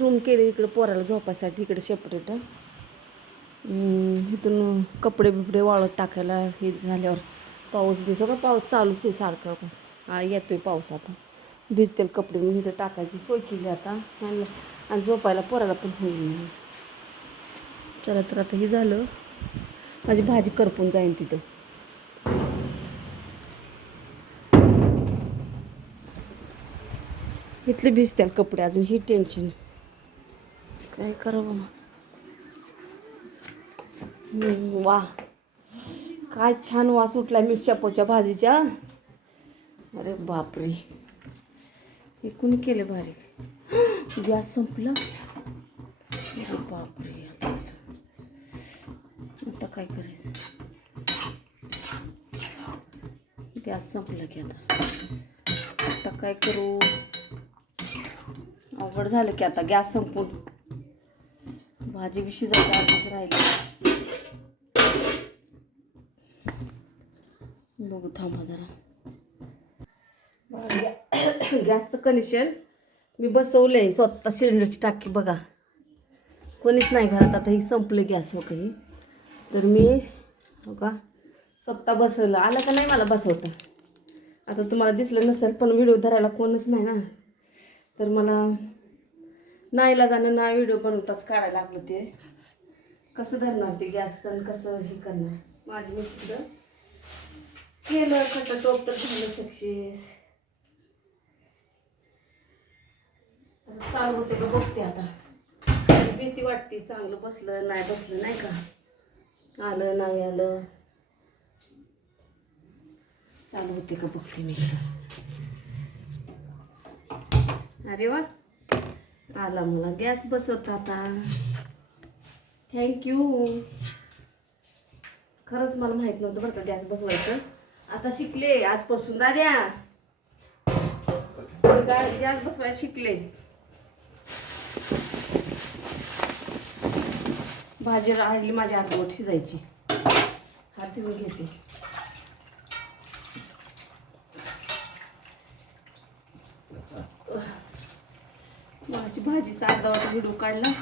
Room केले इकडं पोराला झोपायसाठी इकडे सेपरेट इथून कपडे बिपडे वाळत टाकायला हे झाल्यावर पाऊस बिसो का? पाऊस चालूच आहे सारखं हा येतोय पाऊस आता. भिजतील कपडे मी इथं टाकायची सोय केली आता. आणि आणि झोपायला पोराला पण होईल चला तर आता हे झालं. माझी भाजी करपून जाईन तिथं. इथले भिजत्याल कपडे अजून ही टेन्शन काय करावं वा. काय छान वास उठला मिरच्या पोच्या भाजीच्या. अरे बापरे. हे कुणी केले बारीक गॅस संपला? अरे बापरे आता आता काय करायचं? गॅस संपला की आता. आता काय करू? अवघड झालं की आता गॅस संपून. भाजी बिशी जायचं आधीच राहिली. बघू थांबा जरा. गॅ- गॅसचं कनेक्शन मी बसवलं आहे स्वतः सिलेंडरची टाकी बघा. कोणीच नाही घरात आता ही संपलं गॅस वगैरे तर मी हो का स्वतः बसवलं. आलं का नाही मला बसवता? आता तुम्हाला दिसलं नसेल पण व्हिडिओ धरायला कोणच नाही ना. तर मला नाहीला जाणं ना व्हिडिओ बनवताच काढायला लागलं ते. कसं धरणार ते गॅस तर कसं हे करणार? माझी मिस्टर. केलं खटं टोप तर झालं सक्सेस चालू होते का बघते आता. भीती वाटते चांगलं बसलं नाही बसलं नाही का? आलं नाही आलं. चालू होते का बघते मी अरे वा. आला मला. गॅस बसवत आता थँक्यू खरंच मला माहीत नव्हतं बरं का गॅस बसवायचं. आता शिकले आजपासून. दाद्या गॅस बसवायला शिकले. भाजी राहिली माझ्या अर्धवट शिजायची. हाती मी घेते. भाजीचा अर्धा वाटा व्हिडिओ काढला.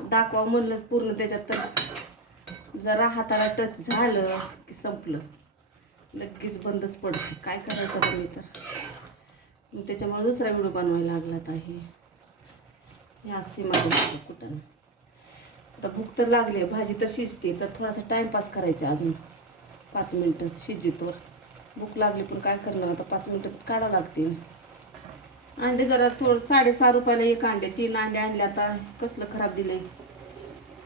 दाखवा म्हणलं पूर्ण त्याच्यात तर. जरा हाताला टच झालं की संपलं. लगेच बंदच पडते. काय करायचं आता मी तर? मग त्याच्यामुळे दुसरा व्हिडिओ बनवायला लागला आता हे. ह्या असे कुठं आता भूक तर लागली आहे. भाजी तर शिजते. तर थोडासा टाईमपास करायचा अजून. पाच मिनटं शिजितवर भूक लागली पण काय करणार? आता पाच मिनटं काढावं लागतील. अंडे जरा थोडं साडेसहा रुपयाला एक अंडे तीन अंडे आणले आता. कसलं खराब दिलंय.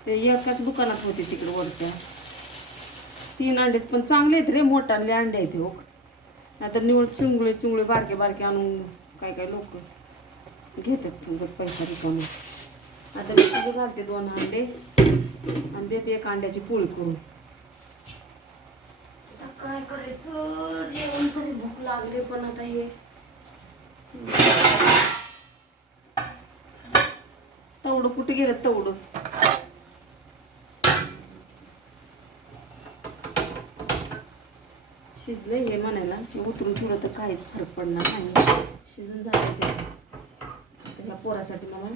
ते एकाच दुकानात होते तिकडे वरच्या. तीन अंडे पण चांगले आहेत रे मोठाले अंडे आहेत हो आता निवड चुंगळे चुंगळे बारके बारके आणून काय काय लोक घेतात उगाच पैसा रिकामा. आता मी तिथे घालते दोन अंडे आणि देते एक अंड्याची पोळी करून. आता काय करायचं? जेवण तरी भूक लागली पण आता हे तवडं कुठे गेलं तवडं? शिजलं हे म्हणायला. उतरून ठेवलं तर काहीच फरक पडणार नाही. शिजून झालं ते. त्याला पोरासाठी मला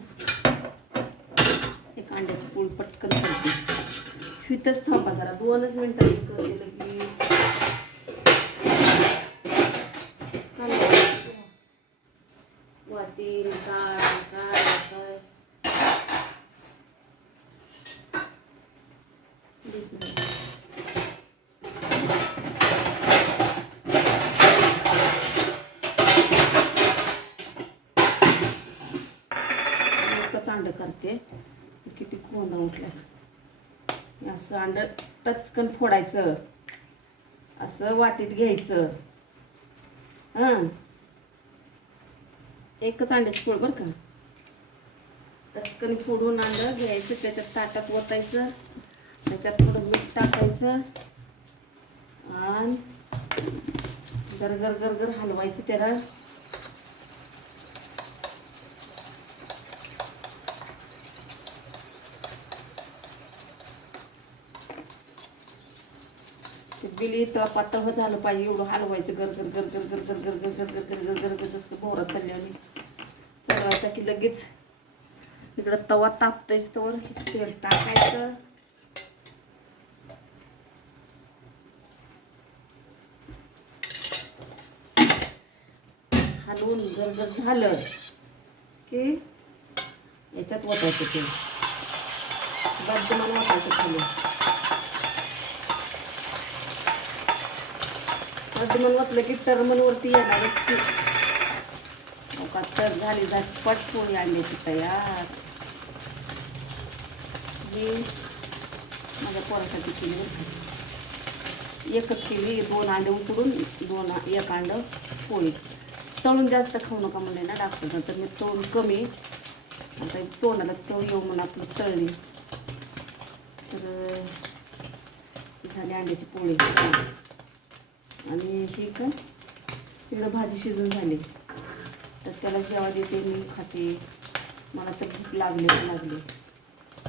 एक अंड्याची पोळी पटकन करते. थांबा जरा. दोनच मिनटं करते लगेच कालवा. वाटीन काय काय काय दिसलं. एकच अंड करते किती कोंडा उठला असं अंड टचकन फोडायचं. असं वाटीत घ्यायचं. हां. एकच अंड्याची फोड बरं का. टचकन फोडून अंड घ्यायचं त्याच्यात ताटात ओतायचं त्याच्यात थोडं मीठ टाकायचं आणि गरगर गरगर हलवायचं त्याला. केली तर हो झालं पाहिजे एवढं हलवायचं गरगर गरगर गरगर गरगर गरगर गरगर गरगर जसं भोवरात चालली आणि चढवायचा की लगेच इकडं तवा तापतायच तर तेल टाकायचं हलवून गरगर झालं की याच्यात वाटायचं तेल बाद मला वाटायचं खाली अर्धमन म्हटलं की टर्मनवरती येणारच की. का तर झाली झटपट पोळी आणण्याची तयार. मी माझ्या पोरासाठी केली होती एकच केली दोन अंडे उकडून दोन एक अंड पोळी. तळून जास्त खाऊ नका म्हणले ना डॉक्टरनं तर मी तोंड कमी. आता तोंडाला चव येऊ म्हणून आपलं तळली. तर झाली अंड्याची पोळी. आणि ही का तिकडं भाजी शिजून झाली. तर त्याला जेव्हा देते मी खाते. मला तर भूक लागली लागली.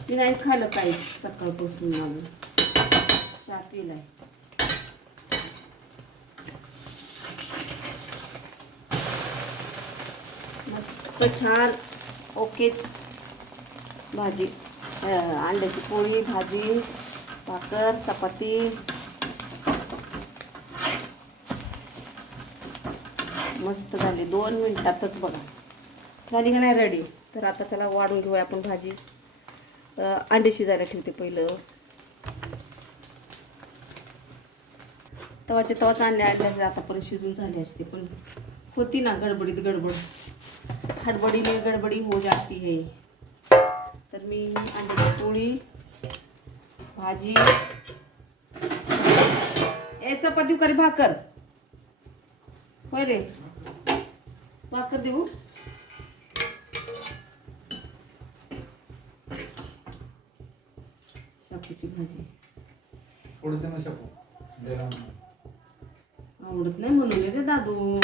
मी नाही खाल्लं काही सकाळपासून माझं चहा पिलाय. मस्त छान ओकेच भाजी अंड्याची पोळी भाजी भाकर चपाती. मस्त झाली. दोन मिनटातच बघा. झाली का नाही रेडी तर आता चला वाढून घेऊया आपण भाजी. अंडे शिजायला ठेवते पहिलं. तवाचे तवाच अंडे आणले असते. आता परत शिजून झाले असते. पण होती ना गडबडीत गडबड. हडबडीने गडबडी हो जाती है. तर मी अंड्याची पोळी भाजी ए चपाती करी भाकर. होय रे भाकर देऊ. शापूची भाजी. आवडत नाही म्हणून रे दादू.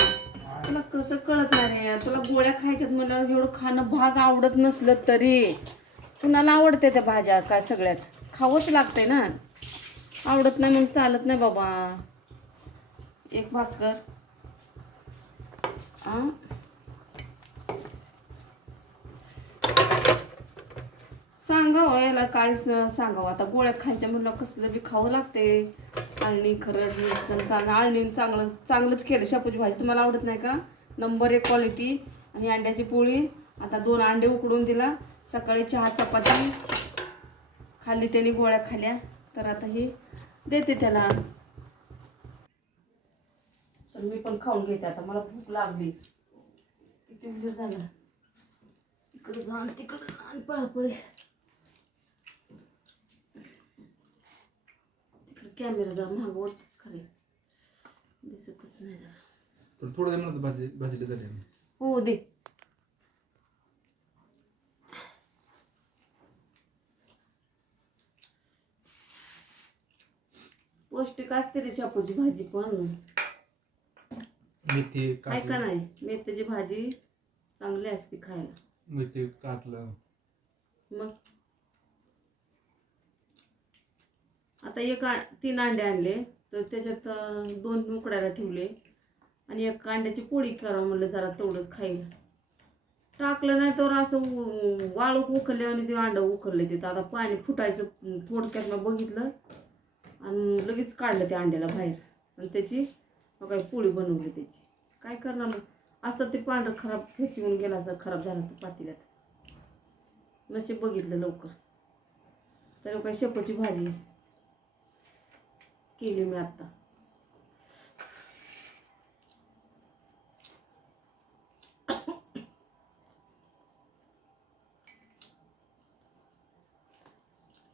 तुला कसं कळत नाही रे. तुला गोळ्या खायच्यात म्हणल्यावर एवढं खाणं भाग आवडत नसलं तरी. कुणाला आवडते त्या भाज्या काय सगळ्याच? खावंच लागतंय ना. आवडत नाही म्हणून चालत नाही बाबा. एक भाकर. सांगावं हो, याला काय सांगावं? आता गोळ्या खायच्या म्हणलं कसलं बी खावं लागते आळणी खरं चांगलं आळणी चांगलं चांगलंच केलं. शापूची भाजी तुम्हाला आवडत नाही का? नंबर एक क्वालिटी आणि अंड्याची पोळी. आता दोन अंडे उकडून दिला. सकाळी चहा चपाती. खाल्ली त्याने गोळ्या खाल्ल्या तर आता ही देते त्याला. तर मी पण खाऊन घेते आता. मला भूक लागली. किती उशीर झाला? इकडे जा आणि तिकडे जा आणि पळापळी. तिकडे कॅमेरा जरा महाग वाटतच खरे दिसतच नाही जरा. थोडं थोडं दे म्हणत भाजी भाजीला झाली हो दे. पौष्टिक असते रे शापूची भाजी पण. मेथी आहे का नाही मेथीची भाजी चांगली असते खायला. मेथी काटलं मग? आता एक तीन अंडे आणले तर त्याच्यात दोन उकडायला ठेवले. आणि एक अंड्याची पोळी करा म्हणलं जरा तेवढंच खाईल टाकलं नाही तर असं उ- वाळू उकरले आणि ते अंडं उकरले ते आता पाणी फुटायचं थोडक्यात मी बघितलं. आणि लगेच काढलं त्या अंड्याला बाहेर. आणि त्याची मग काही पोळी बनवली त्याची. काय करणार मग? असं ते पांढरं खराब फेसवून गेला असं खराब झालं तर पातेल्यात. नशीब बघितलं लवकर. तर काय शेपूची भाजी केली मी आत्ता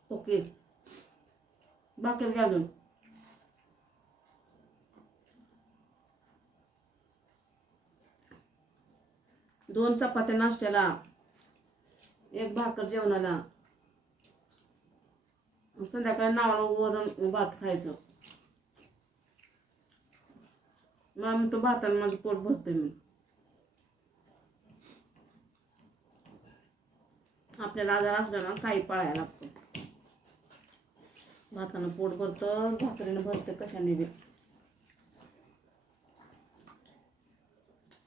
ओके. बाकी घालून दोन चपात्या नाश्त्याला एक भाकर जेवणाला. संध्याकाळी नावाला वरण भात खायचं. मग आम्ही तो भाताने माझं पोट भरते मी. आपल्याला आजार असला ना काही पाळायला लागतो. भातानं पोट भरतं भाकरीनं भरतं कशाने बी.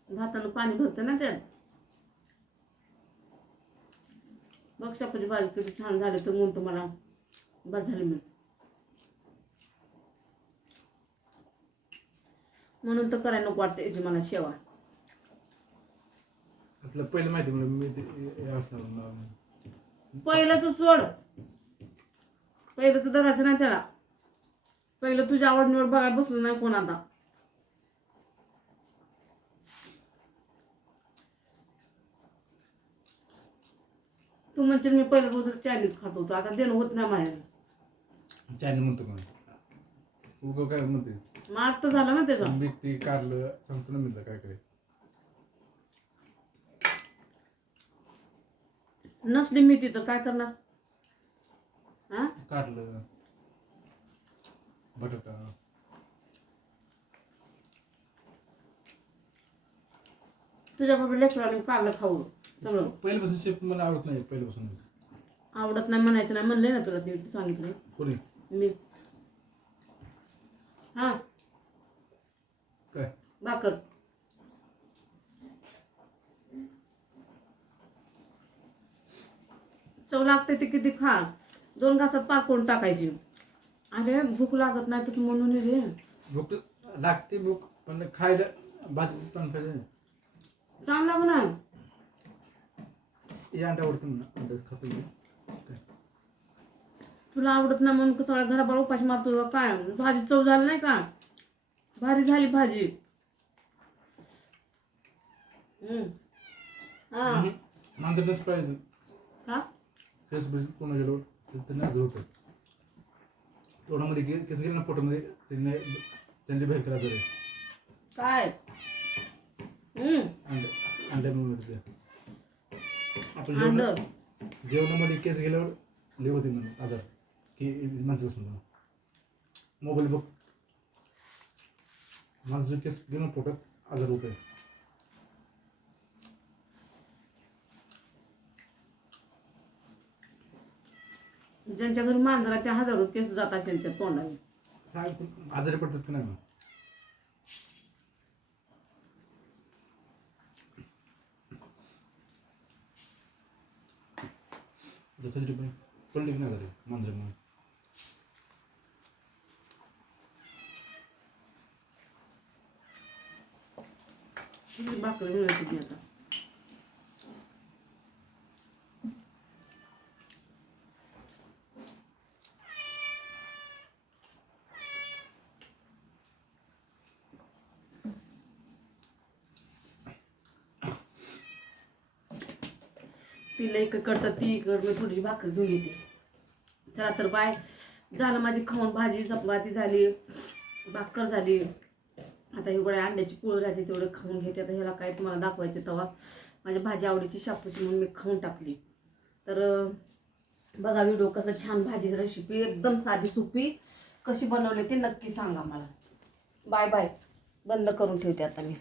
भातानं पाणी भरतं ना त्यात. बघ शेपाची भाजी किती छान झाली तर म्हणतो मला बस झाली मी म्हणून तर करायला नको वाटतं याची मला शेवा पहिलं माहिती मला मी ते हे असणार मला. पहिलं तू सोड. पहिलं तू धरायचं नाही त्याला. पहिलं तुझ्या आवड निवड बघायला बसलो नाही कोण आता. तू म्हणजे मी पहिलं रोज चायनीज खात होतो. आता देणं होत नाही माझ्या चायनीज म्हणतो कोण उगं काय म्हणते? मार्क तर झाला ना त्याचा. बीट ते कारलं सांगतो ना मी तुला काय काय नसली मी तिथं काय करणार? हा? कारलं. बटाटा. तुझ्या बरोबर लेकराने कारलं खाऊ. सगळं. पहिल्यापासून शेप मला आवडत नाही पहिल्यापासूनच आवडत नाही म्हणायचं नाही. म्हणले ना तुला ते तू सांगितलं कोणी? मी. हा. काय? भाकर. चव लागते ते किती खा. दोन घासात पाक करून टाकायची. अरे भूक लागत नाही तसं म्हणून रे भूक लागते भूक पण खायला भाजी चांगलं खायचं चांग लागू ना हे अंडा आवडतं ना अंडा खातो मी. तुला आवडत नाही म्हणून सगळ्या घराबाळ उपाशी मारतो काय? भाजी चव झाली नाही का? भारी झाली भाजी. हम्म. हा. मांजरच पाहिजे? का? केस बस पूर्ण गेलो? तर नाही होतं. तोंडामध्ये केस केस गेले ना पोटामध्ये? त्यांनी त्यांनी बाहेर करायचं काय? अंडे अंड्यामुळे आपण अंड जेवण जेवणामध्ये केस गेल्यावर लय होते म्हणून आजार. की माणसं बसून मोबाईल बघ. माझं केस गेलं ना पोटात आजार होत आहे ज्यांच्या घरी मांजरा त्या हजारो केस जात असतील त्या तोंडाने. सांग आजारी पडतात की नाही मग? कधी पण पडली की नाही आजारी मांजरामुळे किती भाकरी मिळत होती आता पिल्लं एक करतात ती इकड मी थोडीशी भाकरी घेऊन येते चला तर बाय. झालं माझी खाऊन भाजी चपाती झाली भाकर झाली. आता एवढे अंड्याची पोळी राहते तेवढं खाऊन घेते. आता ह्याला काय तुम्हाला दाखवायचं तेव्हा. माझ्या भाजी आवडीची शापूची म्हणून मी खाऊन टाकली. तर बघा व्हिडिओ कसं छान भाजी रेसिपी एकदम साधी सोपी. कशी बनवली ते नक्की सांगा मला. Bye bye. बंद करून ठेवते आता मी.